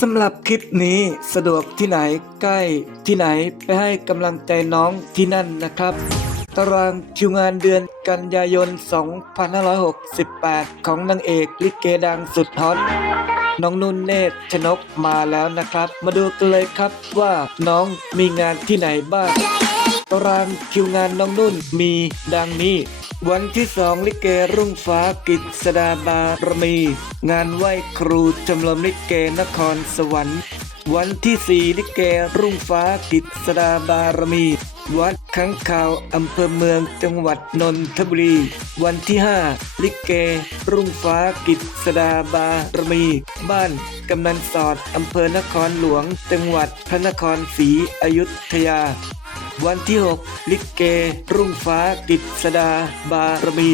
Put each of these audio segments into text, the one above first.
สำหรับคลิปนี้สะดวกที่ไหนใกล้ที่ไหนไปให้กำลังใจน้องที่นั่นนะครับ ตารางคิวงานเดือนกันยายน 2568 ของนางเอกลิเกดังสุดฮอตน้องนุ่นเนตรชนกมาแล้วนะครับ มาดูกันเลยครับว่าน้องมีงานที่ไหนบ้าง ตารางคิวงานน้องนุ่นมีดังนี้ วันที่สองลิเกรุ่งฟ้ากิจสดาบารมี งานไหว้ครูชมรมลิเกนครสวรรค์ วันที่สี่ลิเกรุ่งฟ้ากิจสดาบารมี วัดขังข่าวอำเภอเมืองจังหวัดนนทบุรี วันที่ห้าลิเก รุ่งฟ้ากิจสดาบารมี บ้านกำนันสอดอำเภอนครหลวง จังหวัดพระนครศรีอยุธยา วันที่ 6 ลิเก รุ่งฟ้ากิจสดา บารมี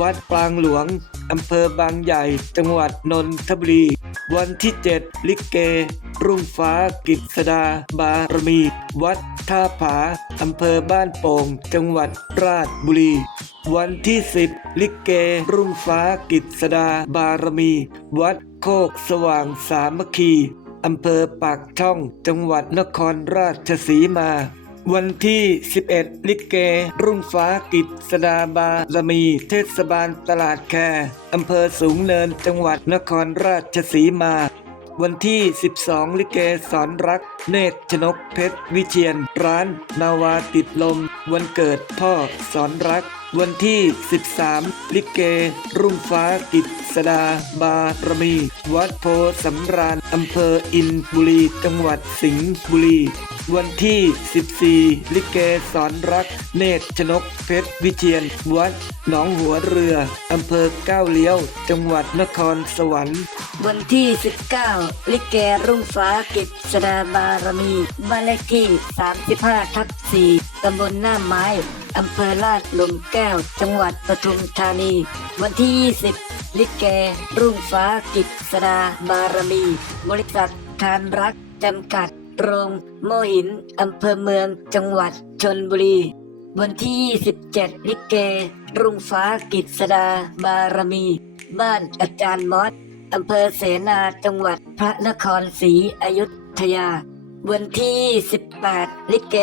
วัดปางหลวง อำเภอบางใหญ่ จังหวัดนนทบุรี วันที่ 7 ลิเก รุ่งฟ้ากิจสดา บารมี วัดท่าผา อำเภอบ้านโป่ง จังหวัดราชบุรี วันที่ 10 ลิเก รุ่งฟ้ากิจสดา บารมี วัดโคกสว่างสามัคคีอำเภอปากช่อง จังหวัดนครราชสีมา วันที่ 11 ลิเก รุ่งฟ้ากิจสดาบารมี เทศบาลตลาดแคอำเภอสูงเนินจังหวัดนครราชสีมา วันที่ 12 ลิเกสอนรัก เนตรชนกเพชรวิเชียน ร้าน นาวาติดลม วันเกิดพ่อสอนรัก วันที่ 13 ลิเก รุ่งฟ้ากิจสดา บารมี วัดโพสำราญอำเภออินบุรี จังหวัดสิงห์บุรี วันที่ 14 ลิเกสอนรัก เนตรชนกเพชรวิเชียน วัดหนองหัวเรืออำเภอก้าวเลี้ยว จังหวัดนครสวรรค์ วันที่ 19 ลิเกรุ่งฟ้ากิจสดาบารมีบ้านเลขที่ 35ทับ4ตำบลหน้าไม้อำเภอลาดหลุมแก้ว จังหวัดปทุมธานี วันที่ 20 ลิเก รุ่งฟ้ากิจสดาบารมี บริษัททานรักจำกัด โรงโมหินอำเภอเมือง จังหวัดชนบุรี วันที่ 27 ลิเก รุ่งฟ้ากิจสดาบารมี บ้านอาจารย์มอส อำเภอเสนาจังหวัดพระนครศรีอยุธยา วันที่ 18 ลิเก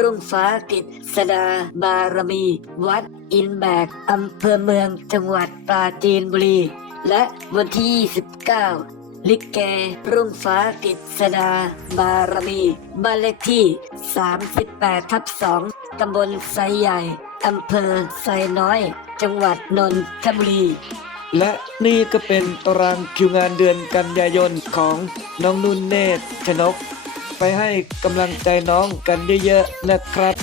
รุ่งฟ้ากิจสดาบารมี วัดอินแบกอำเภอเมืองจังหวัดปราจีนบุรี และวันที่ 19ลิเก รุ่งฟ้ากิจสดา บารมีบ้านเลขที่ 38 ทับ 2 ตำบลไซใหญ่ อำเภอไซน้อย จังหวัดนนทบุรี และนี่ก็เป็นตารางคิวงานเดือนกันยายนของน้องนุ่นเนตรชนก ไปให้กำลังใจน้องกันเยอะๆนะครับ